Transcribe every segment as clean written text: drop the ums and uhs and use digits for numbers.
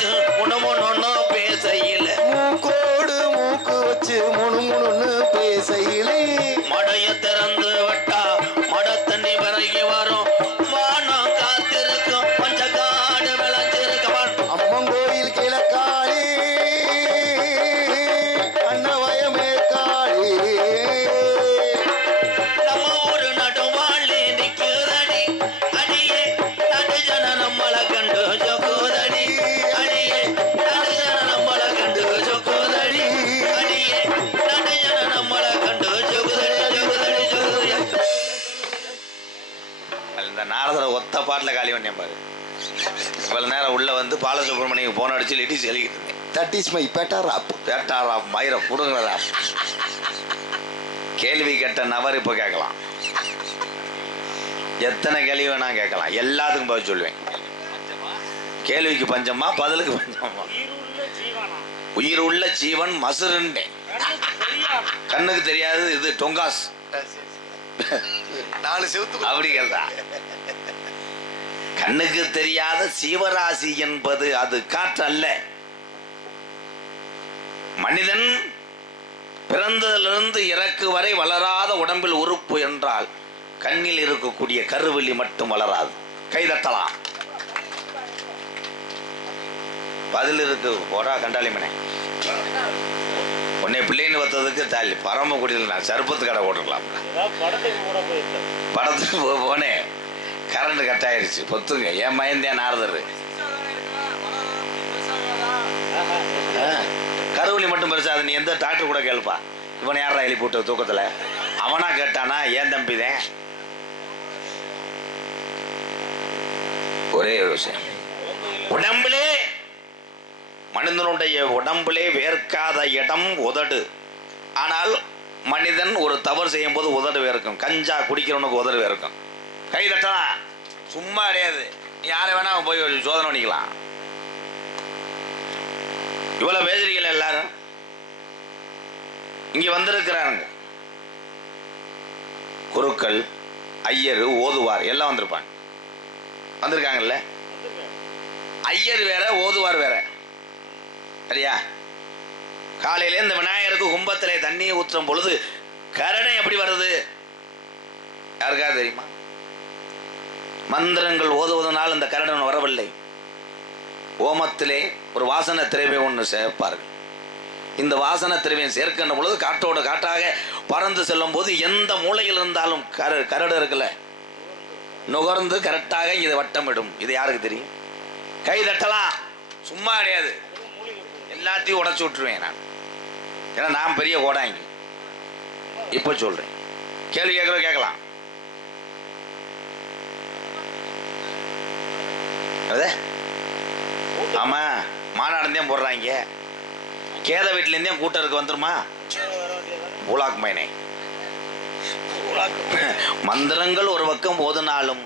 வச்சு முணுமுணுன்னு பேசையில மூக்கோடு மூக்கு வச்சு முணுமுணுன்னு பேசையிலே மடைய திறந்து விட்டா மட தண்ணி பிறகி வரும் வானம் காத்திருக்கும் பஞ்சகாடு விளைஞ்சிருக்க அம்மன் கோயில் கிழக்காளி அன்னவயமே காளி நம்ம ஊரு நடுவாளி நிக்குதடி அடியே நடுஜன நம்மள கண்டு ஜொக்குதடி அடியே நடுஜன நம்மள கண்டு ஜொக்குதடி அடியே நடுஜன நம்மள கண்டு ஜொக்குதடி ஜொக்குதடி ஜொக்குதடி. இந்த நாரதரை ஒத்த பாட்டில் காலி பண்ணேன் பாரு. இவ்வளவு நேரம் உள்ள வந்து பாலசுப்ரமணியம் போன் அடிச்சு லிட்டிஸ் எழுதிட்டு இருந்தேன். That is my better half. பேட்டாரா மயிர புடுங்களா. கேள்வி கேட்ட நபர் இப்ப கேட்கலாம். எத்தனை கேள்வி வேணா கேட்கலாம். எல்லாத்துக்கும் பதில் சொல்லுவேன். கேள்விக்கு பஞ்சமா பதிலுக்கு பஞ்சமா? உயிர் உள்ள ஜீவன் மசுருண்டே. கண்ணுக்கு தெரியாது இது டொங்காஸ். 4 செவுத்து அப்படி கேள்றா. கண்ணுக்கு தெரியாத சீவராசி என்பது அது காற்று அல்ல. மனிதன் பிறந்ததிலிருந்து இறக்கு வரை வளராத உடம்பில் உறுப்பு என்றால் கண்ணில் இருக்கக்கூடிய கருவிழி மட்டும் வளராது. கைதட்டலாம். பதில் இருக்கு. போடா கண்டாளிமனே. உன்னை பிள்ளைன்னு வந்ததுக்கு தாலி பரமக்குடியில் நான் சருப்பத்து கடை போட்டுக்கலாம். படத்துக்கு போனேன். கரண்ட் கட் ஆயிடுச்சு. பொத்துங்க. என் மயந்தேன் நாரதரு. கருவலி மட்டும் பெருசாது. நீ எந்த டாக்டர் கூட கேள்ப்பா. இவனை யாரா எழுப்பி விட்ட தூக்கத்துல? அவனா கேட்டானா? ஏன் தம்பிதேன். ஒரே ஒரு விஷயம். உடம்புலே மனிதனுடைய உடம்புலே வேர்க்காத இடம் உதடு. ஆனால் மனிதன் ஒரு தவறு செய்யும் போது உதடு வேர்க்கும். கஞ்சா குடிக்கிறவனுக்கு உதடு வேர்க்கும். கை தட்டலாம். சும்மா கிடையாது. நீ யாரை வேணா போய் சோதனை பண்ணிக்கலாம். இவ்வளவு பேசுறீங்களா எல்லாரும்? இங்க வந்திருக்கிறாங்க குருக்கள், ஐயர், ஓதுவார் எல்லாம் வந்திருப்பாங்க. வந்திருக்காங்கல்ல? ஐயர் வேற, ஓதுவார் வேற. சரியா? காலையில இந்த விநாயகருக்கு கும்பத்திலே தண்ணியை ஊற்றும் பொழுது கரடை எப்படி வருது? யாருக்காவது தெரியுமா? மந்திரங்கள் ஓதுவதனால் இந்த கரடன் வரவில்லை. ஓமத்திலே ஒரு வாசன திரவியம் ஒன்று சேர்ப்பார்கள். இந்த வாசன திரவியம் சேர்க்கின்ற பொழுது காற்றோடு காற்றாக பறந்து செல்லும் போது எந்த மூலையில் இருந்தாலும் கரடு இருக்குல்ல, நுகர்ந்து கரெக்டாக இதை வட்டமிடும். இது யாருக்கு தெரியும்? கை தட்டலாம். சும்மா கிடையாது. எல்லாத்தையும் உடச்சு விட்டுருவேன் நான். ஏன்னா நான் பெரிய கோடாங்க. இப்ப சொல்றேன். கேள்வி கேட்கறோம், கேட்கலாம். ஆமா, மாநாடுதான் போடுறாங்க. கேத வீட்டுல இருந்தே கூட்டம் இருக்கு. வந்துருமா? பூலாக் மைனே. மந்திரங்கள் ஒரு பக்கம் போதுனாலும்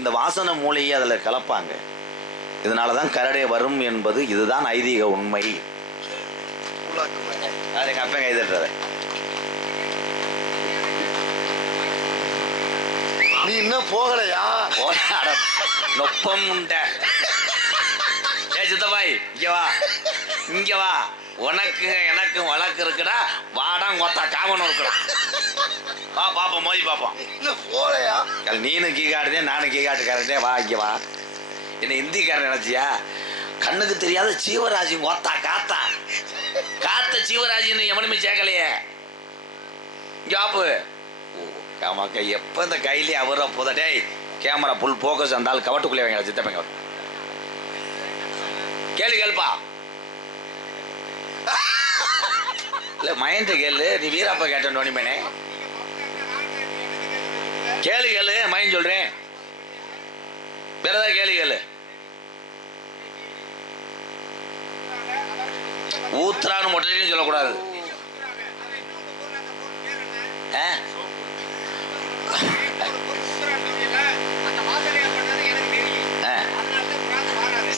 இந்த வாசன மூலையை அதுல கலப்பாங்க. இதனாலதான் கரடே வரும் என்பது இதுதான் ஐதீக உண்மை. எங்க அப்பா கை தட்டுறத நீ இன்னும் போகலையா? நொப்பம் உண்ட. ஏ சித்தப்பாய், இங்க வா, இங்க வா. உனக்கு எனக்கு வழக்கு இருக்குடா. வாடா கொத்தா காவனம் இருக்குடா. வா பாப்போம், மோதி பாப்போம். இன்னும் போகலையா? நீனும் கீகாட்டுதே, நானும் கீகாட்டுக்காரதே. வா இங்க வா. என்ன இந்திக்காரன் நினைச்சியா? கண்ணுக்கு தெரியாத சீவராஜி கொத்தா காத்தா காத்த சீவராஜின்னு எவனுமே சேர்க்கலையே. ஜாப்பு ஆமாக்கா. எப்ப இந்த கையிலே அவர போதே கேமரா புல் போக்கஸ் இருந்தாலும் கவட்டுக்குள்ளே வைங்க. சித்தப்பங்க கேள்வி கேள்ப்பா. இல்ல மைண்ட் கேளு. நீ வீராப்பா கேட்ட நோனிமேனே கேள்வி கேளு. மைண்ட் சொல்றேன். வேற ஏதாவது கேள்வி கேளு. ஊத்துறான்னு மொட்டையும் சொல்லக்கூடாது.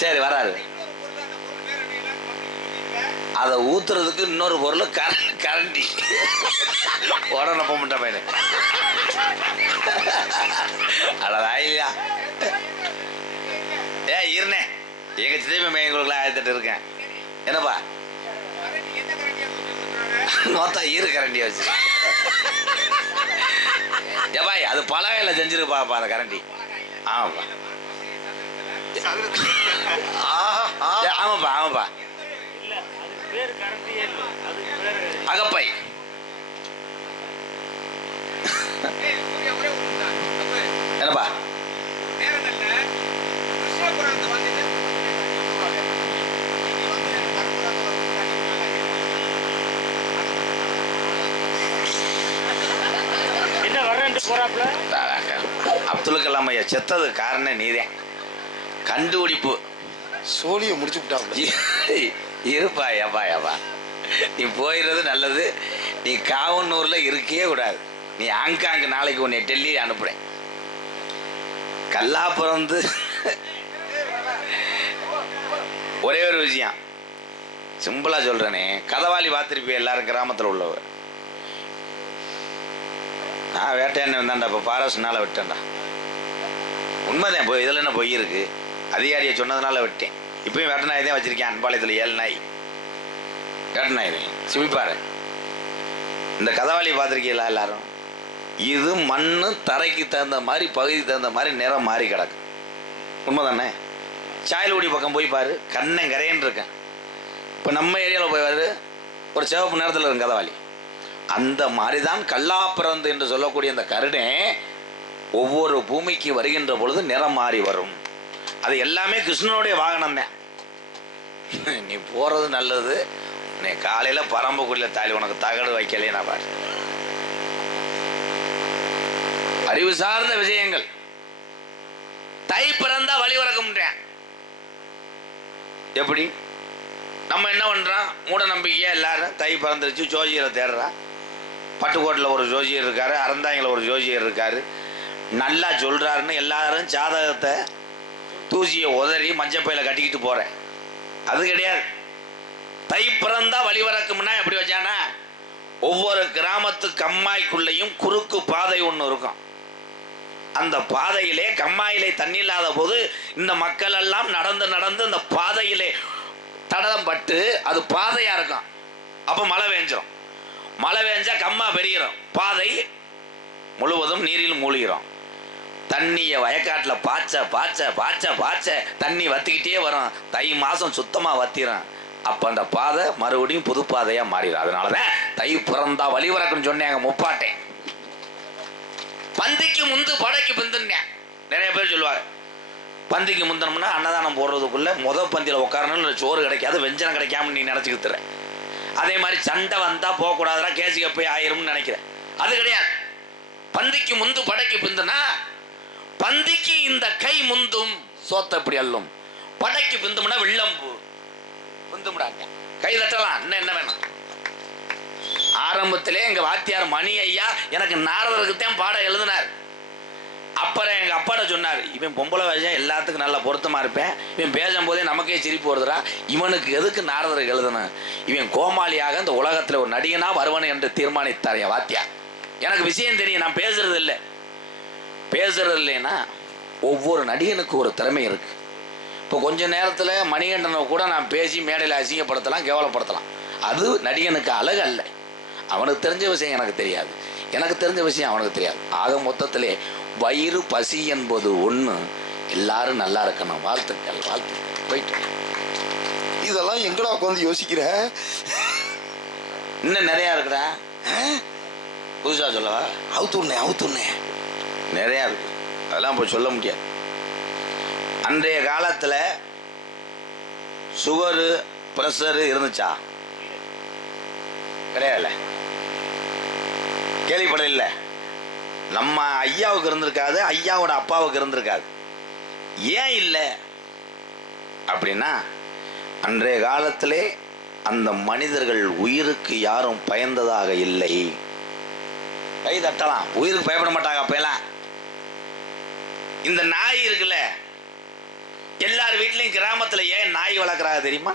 சரி வராது. அதை ஊத்துறதுக்கு இன்னொரு பொருள் கரண்டி. உடனே போட்ட பையனு அடா இல்லையா? இருனே எங்க சிதம்பரம் மையங்களுக்குள்ள 1008 இருக்கேன். என்னப்பா மொத்தம் ஈரு கரண்டி வச்சு ஏப்பா அது பலகையில் செஞ்சிருப்பாப்பா அந்த கரண்டி. ஆமாப்பா ஆமாப்பா ஆமாப்பா அகப்பை என்னப்பா அப்துல் கலாம் ஐயா செத்தது காரணம் நீதான். கண்டுபிடிப்பு சோழியை முடிச்சு விட்டாப்ல. இருப்பா ஏப்பா ஏப்பா நீ போயிடுறது நல்லது. நீ காவன்னூர்ல இருக்கவே கூடாது. நீ ஆங்காங்கு நாளைக்கு உன்னை டெல்லி அனுப்புறேன். கல்லா பிறந்து ஒரே ஒரு விஷயம் சிம்பிளா சொல்றேனே, கதவாளி பார்த்திருப்பிய எல்லாரும் கிராமத்தில் உள்ளவர். நான் வேட்டையான்னு வந்தான்டா, இப்போ பாரஸ்னால விட்டேன்டா. உண்மைதான், போய் இதில் என்ன பொய் இருக்கு? அதிகாரியை சொன்னதுனால விட்டேன். இப்பயும் வேட்டை நாய் தான் வச்சிருக்கேன். அன்பாளையத்தில் 7 நாய் வேட்டை நாய் தான் சிமிப்பாரு. இந்த கதவாளி பார்த்துருக்கீங்களா எல்லாரும்? இது மண்ணு தரைக்கு தகுந்த மாதிரி பகுதிக்கு தகுந்த மாதிரி நிறம் மாறி கிடக்கு. உண்மை தானே? சாயல்குடி பக்கம் போய் பாரு, கண்ணன் கரையன்னு இருக்கேன். இப்போ நம்ம ஏரியாவில் போய் பாரு, ஒரு சிவப்பு நேரத்தில் இருக்கும் கதவாளி. அந்த மாதிரி தான் கல்லாப்பிறந்து என்று சொல்லக்கூடிய அந்த கருடே ஒவ்வொரு பூமிக்கு வருகின்ற பொழுது நிறம் மாறி வரும். அது எல்லாமே கிருஷ்ணனுடைய வாகனம் தான். நீ போறது நல்லது. நீ காலையில பரம்பக்குடியில் தாலி உனக்கு தகடு வைக்கலையே நான் பாரு. அறிவு சார்ந்த விஷயங்கள். தை பிறந்தா வழி வரக்க முடியும். எப்படி நம்ம என்ன பண்றோம்? மூட நம்பிக்கையா எல்லாரும் தை பிறந்துருச்சு ஜோசியரை தேடுறான். பட்டுக்கோட்டில் ஒரு ஜோசியர் இருக்காரு, அறந்தாங்கில் ஒரு ஜோசியர் இருக்காரு, நல்லா சொல்றாருன்னு எல்லாரும் ஜாதகத்தை தூசியை உதறி மஞ்சப்பையில கட்டிக்கிட்டு போறேன். அது கிடையாது. தை பிறந்தா வழிவரக்கும்னா எப்படி வச்சானா, ஒவ்வொரு கிராமத்து கம்மாய்க்குள்ளேயும் குறுக்கு பாதை ஒன்று இருக்கும். அந்த பாதையிலே கம்மாயிலே தண்ணி இல்லாத போது இந்த மக்கள் எல்லாம் நடந்து நடந்து அந்த பாதையிலே தடம் பட்டு அது பாதையா இருக்கும். அப்ப மழை பெஞ்சிரும். மழை பெஞ்சா கம்மா பெருகிறோம், பாதை முழுவதும் நீரில் மூழ்கிறோம். தண்ணியை வயக்காட்டில் பாய்ச்ச பாய்ச்ச பாய்ச்ச பாய்ச்ச தண்ணி வத்திக்கிட்டே வரும். தை மாதம் சுத்தமாக வத்திரும். அப்போ அந்த பாதை மறுபடியும் புது பாதையாக மாறிடும். அதனாலதான் தை பிறந்தா வழிவரக்குன்னு சொன்னாங்க முப்பாட்டேன். பந்திக்கு முந்து படைக்கு பிந்துன்னேன். நிறைய பேர் சொல்லுவாங்க, பந்திக்கு முந்தனம்னா அன்னதானம் போடுறதுக்குள்ள முதல் பந்தியில் உட்காரணும், சோறு கிடைக்காது, வெஞ்சனம் கிடைக்காம நீ நினச்சிக்கிற. அதே மாதிரி சண்டை வந்தா போகக்கூடாதுனா கேசிக்க போய் ஆயிரும்னு நினைக்கிறேன். அது கிடையாது. பந்திக்கு முந்து படைக்கு பிந்துனா, பந்திக்கு இந்த கை முந்தும் சோத்த எப்படி அல்லும், படைக்கு பிந்தும்னா வெள்ளம்பு பிந்தும்டாங்க. கை தட்டலாம், இன்னும் என்ன வேணும்? ஆரம்பத்திலே எங்க வாத்தியார் மணி ஐயா எனக்கு நாரதருக்கு தான் பாடம் எழுதினார். அப்புறம் எங்க அப்பாட்ட சொன்னார், இவன் பொம்பளை வயசா எல்லாத்துக்கும் நல்லா பொருத்தமா இருப்பேன், இவன் பேசும் போதே நமக்கே சிரிப்பு வருதுடா, இவனுக்கு எதுக்கு நாரதருக்கு எழுதணும், இவன் கோமாளியாக இந்த உலகத்துல ஒரு நடிகனா வருவன் என்று தீர்மானித்தார் என் வாத்தியார். எனக்கு விஷயம் தெரியும், நான் பேசுறது இல்லை. பேசுறது இல்லைன்னா ஒவ்வொரு நடிகனுக்கு ஒரு திறமை இருக்கு. இப்போ கொஞ்ச நேரத்தில் மணிகண்டனை கூட நான் பேசி மேடையில் அசிங்கப்படுத்தலாம், கேவலப்படுத்தலாம். அது நடிகனுக்கு அழகு அல்ல. அவனுக்கு தெரிஞ்ச விஷயம் எனக்கு தெரியாது, எனக்கு தெரிஞ்ச விஷயம் அவனுக்கு தெரியாது. ஆக மொத்தத்திலே வயிறு பசி என்பது ஒன்று. எல்லாரும் நல்லா இருக்கணும். வாழ்த்துக்கள் வாழ்த்துக்கள். போயிட்டு இதெல்லாம் எங்கடா உட்காந்து யோசிக்கிற? இன்னும் நிறையா இருக்குடா. புதுசா சொல்லவா? அவுத்துண்ணே நிறையா இருக்கு, அதெல்லாம் போய் சொல்ல முடியாது. அன்றைய காலத்தில் சுகரு பிரஷரு இருந்துச்சா? கிடையாது. கேள்விப்படல. நம்ம ஐயாவுக்கு இருந்திருக்காது, ஐயாவோட அப்பாவுக்கு இருந்திருக்காது. ஏன் இல்லை அப்படின்னா, அன்றைய காலத்திலே அந்த மனிதர்கள் உயிருக்கு யாரும் பயந்ததாக இல்லை. கை தட்டலாம், உயிருக்கு பயப்பட மாட்டாங்க. அப்பெல்லாம் இந்த நாய் இருக்குல்ல, எல்லார் வீட்லையும் கிராமத்தில் ஏன் நாய் வளர்க்குறாங்க தெரியுமா?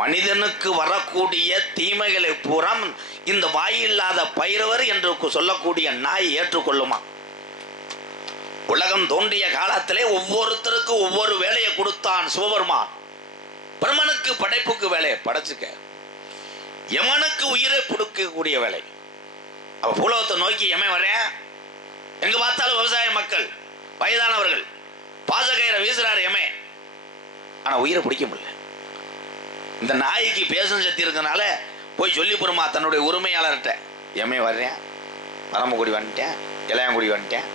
மனிதனுக்கு வரக்கூடிய தீமைகளை பூரம் இந்த வாயில்லாத பைரவர் என்று சொல்லக்கூடிய நாய் ஏற்றுக்கொள்ளுமா? உலகம் தோன்றிய காலத்திலே ஒவ்வொருத்தருக்கு ஒவ்வொரு வேலையை கொடுத்தான் சிவபெருமான். பிரம்மனுக்கு படைப்புக்கு வேலையை படைச்சுக்க, யமனுக்கு உயிரை கொடுக்கக்கூடிய வேலை. அவ பூலோகத்தை நோக்கி யமன் வரேன், எங்க பார்த்தாலும் விவசாய மக்கள், வயதானவர்கள், பாசகயிறை வீசுறாரு யமே. ஆனா உயிரை பிடிக்க முடியல. இந்த நாய்க்கு பேசும் சக்தி இருக்கனால போய் சொல்லி போருமா தன்னுடைய உரிமையாளர்கிட்ட, யமே வர்றேன், வரம்பக்குடி வந்துட்டேன், இளையாங்குடி வந்துட்டேன்,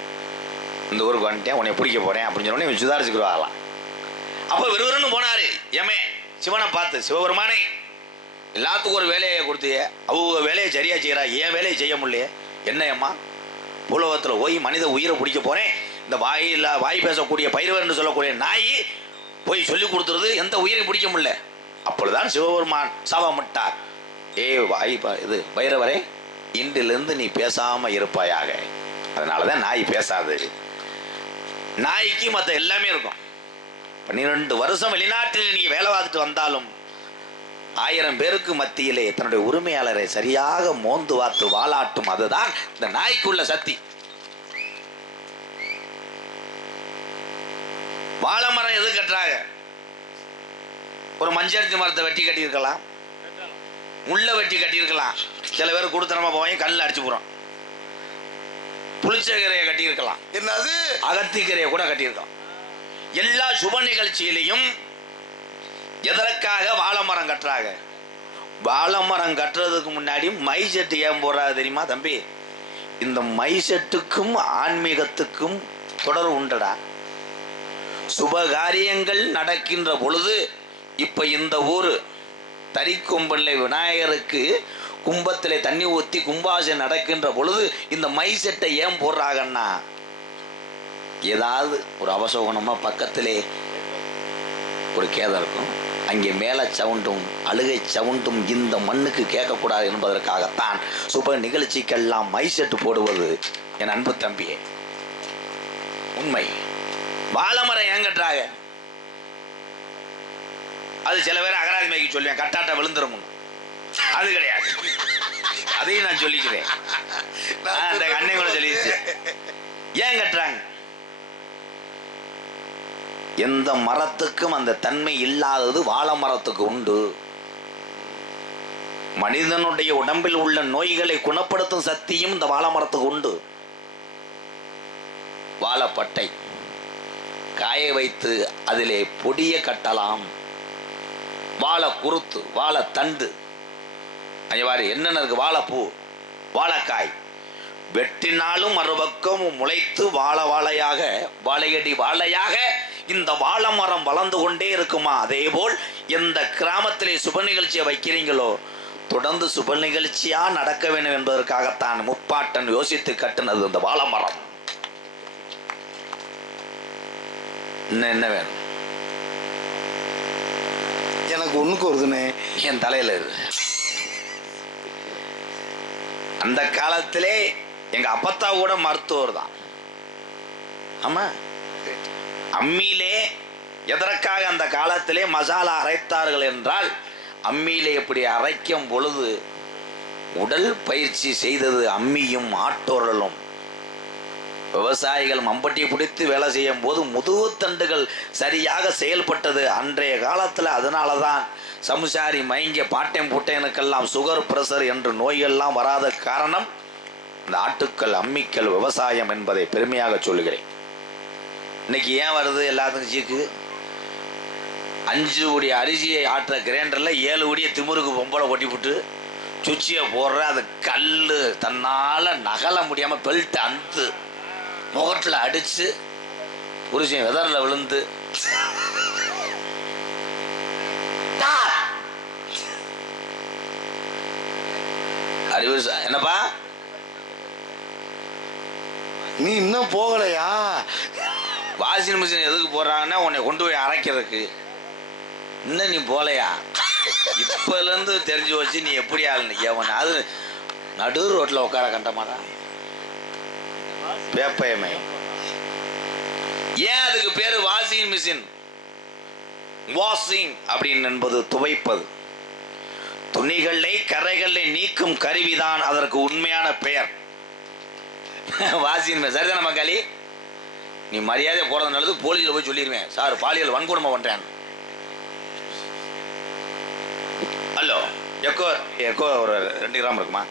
இந்த ஊருக்கு வந்துட்டேன், உன்னை பிடிக்க போறேன் அப்படின்னு சொன்னோடனே இவன் சுதாரிச்சுக்குருவாங்களாம். அப்போ விறுவிறுன்னு போனாரு யமே சிவனை பார்த்து, சிவபெருமானே எல்லாத்துக்கும் ஒரு வேலையை கொடுத்து அவங்க வேலையை சரியா செய்யறா, ஏன் வேலையை செய்ய முடியல, என்னையம்மா பூலோகத்தில் போய் மனித உயிரை பிடிக்க போறேன், இந்த வாய் பேசக்கூடிய பைரவர் என்று சொல்லக்கூடிய நாய் போய் சொல்லி கொடுத்துருது, எந்த உயிரை பிடிக்க முடியல. அப்பொழுதுதான் சிவபெருமான் சாபமிட்டார், இது பைரவரே, இன்றிலிருந்து நீ பேசாம இருப்பாயாக. அதனாலதான் நாய் பேசாது. நாய்க்கு மற்ற எல்லாமே இருக்கும். 12 வருஷம் வெளிநாட்டில் நீ வேலை பார்த்துட்டு வந்தாலும் 1000 பேருக்கு மத்தியிலே தன்னுடைய உரிமையாளரை சரியாக மோந்து வாத்து வாலாட்டும். அதுதான் இந்த நாய்க்குள்ள சக்தி. வாழை மரம் எது கட்டுறாங்க? ஒரு மஞ்சள் மரத்தை வெட்டி கட்டியிருக்கலாம், முள்ள வெட்டி கட்டியிருக்கலாம், சில பேர் கொடுத்தனமா போய் கல்ல அடிச்சு போறோம். புளிச்சக்கரையை கட்டியிருக்கலாம், என்னது அகத்திக்கரையை கூட கட்டியிருக்கலாம். எல்லா சுப நிகழ்ச்சியிலையும் எதற்காக வாழை மரம் கட்டுறாங்க? வாழை மரம் கட்டுறதுக்கு முன்னாடி மை செட்டு ஏன் போடுறாங்க தெரியுமா தம்பி? இந்த மை செட்டுக்கும் ஆன்மீகத்துக்கும் தொடர்பு உண்டடா. சுபகாரியங்கள் நடக்கின்ற பொழுது, இப்ப இந்த ஊரு தரிக்கொம்பல்ல விநாயகருக்கு கும்பத்திலே தண்ணி ஊத்தி கும்பாசம் நடக்கின்ற பொழுது இந்த மை செட்டை ஏன் போடுறாங்கன்னா, ஏதாவது ஒரு அவசகுணமா பக்கத்திலே ஒரு கேதம் இருக்கும், அங்கே மேல சவுண்டும் அழுகை சவுண்டும் இந்த மண்ணுக்கு கேட்கக்கூடாது என்பதற்காகத்தான் சுப நிகழ்ச்சிக்கெல்லாம் மை செட்டு போடுவது. என் அன்பு தம்பியே, உண்மை. வாழமரம் ஏன் கட்டுறாங்க? அது சில பேர் அகராதி மைக்கு சொல்லுவேன், கட்டாட்ட விழுந்துரும். அது கிடையாது, அதையும் நான் சொல்லிக்கிறேன். அந்த அன்னை கூட சொல்லிடுச்சு. ஏன் கட்டுறாங்க? எந்த மரத்துக்கும் அந்த தன்மை இல்லாதது வாழை மரத்துக்கு உண்டு. மனிதனுடைய உடம்பில் உள்ள நோய்களை குணப்படுத்தும் சக்தியும் இந்த வாழை மரத்துக்கு உண்டு. வாழைப்பட்டை காய வைத்து அதிலே பொடிய கட்டலாம். வாழை குருத்து, வாழை தண்டு, அவ்வாறு என்னென்ன இருக்கு, வாழைப்பூ, வாழைக்காய் வெட்டினாலும் மறுபக்கம் முளைத்து வாழை வாழையாக, வாழையடி வாழையாக இந்த வாழை மரம் வளர்ந்து கொண்டே இருக்குமா? அதே போல் எந்த கிராமத்திலே சுப நிகழ்ச்சியை வைக்கிறீங்களோ தொடர்ந்து சுப நிகழ்ச்சியா நடக்க வேண்டும் என்பதற்காகத்தான் முப்பாட்டன் யோசித்து கட்டினது இந்த வாழை மரம். என்ன வேணும்? எனக்கு ஒண்ணுக்கு வருதுனே, என் தலையில இருக்கு. அந்த காலத்திலே எங்க அப்பத்தா கூட மருத்துவர் தான். ஆமா, அம்மியிலே எதற்காக அந்த காலத்திலே மசாலா அரைத்தார்கள் என்றால், அம்மியிலே எப்படி அரைக்கும் பொழுது உடல் பயிற்சி செய்தது அம்மியும் ஆட்டோரலும். விவசாயிகள் மம்பட்டியை பிடித்து வேலை செய்யும் போது முதுகுத்தண்டுகள் சரியாக செயல்பட்டது அன்றைய காலத்தில். அதனாலதான் சம்சாரி மயங்கிய பாட்டையும் பூட்டையனுக்கெல்லாம் சுகர், பிரஷர் என்று நோய்கள்லாம் வராத காரணம் இந்த ஆட்டுக்கள், அம்மிக்கல் விவசாயம் என்பதை பெருமையாக சொல்லுகிறேன். இன்னைக்கு ஏன் வருது எல்லாத்துக்கும் சீக்கு? 5 உடைய அரிசியை ஆட்டுற கிரைண்டர்ல 7 உடைய திமுருக்கு பொம்பளை கொட்டி விட்டு சுச்சியை போடுற, அது கல் தன்னால நகல முடியாம பெல்ட் அந்து முகத்துல அடிச்சு புருஷன் வெதர்ல விழுந்து அறிவு. என்னப்பா நீ இன்னும் போகலையா? வாஷிங் மிஷின் எதுக்கு போடுறாங்கன்னா உன்னை கொண்டு போய் அரைக்கிறதுக்கு. இன்னும் நீ போலையா? இப்பல இருந்து தெரிஞ்சு வச்சு நீ எப்படி ஆளுன்னு அது நடு ரோட்ல உட்கார கண்டமாடா பேப்பயமே. ஏன் அதுக்கு பேரு வாஷிங் மிஷின்? வாஷிங் அப்படின்னு என்பது துவைப்பது. துணிகளை கரைகளை நீக்கும் கருவிதான் அதற்கு உண்மையான பெயர். Washing machine. சரிதான மக்காளி? நீ மரியாதை போறது நல்லது. போலீஸில் போய் சொல்லிடுவேன், சார் பாலியல் வன்கொடுமை பண்றேன். ஹலோ, எக்கோ எக்கோ ஒரு 2 கிராம் இருக்குமா?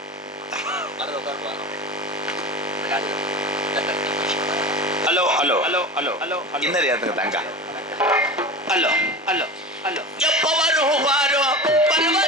Hello hello hello hello hello என்ன ஏத்துங்க தங்கா? ஹலோ ஹலோ ஹலோ எப்போ வரும் வரும்